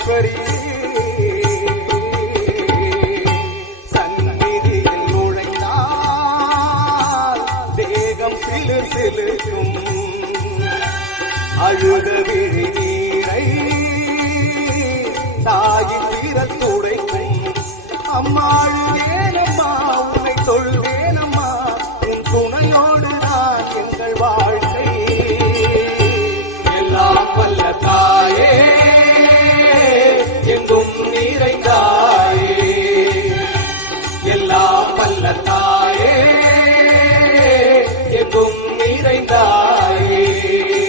பரமேஸ்வரி சந்நிதியில் நுழைந்தால் தேகம் சிலிர் சிலிர்க்கும் அழுத விழி நீரை தாயின் வீரல் துடைக்கும் அம்மாள்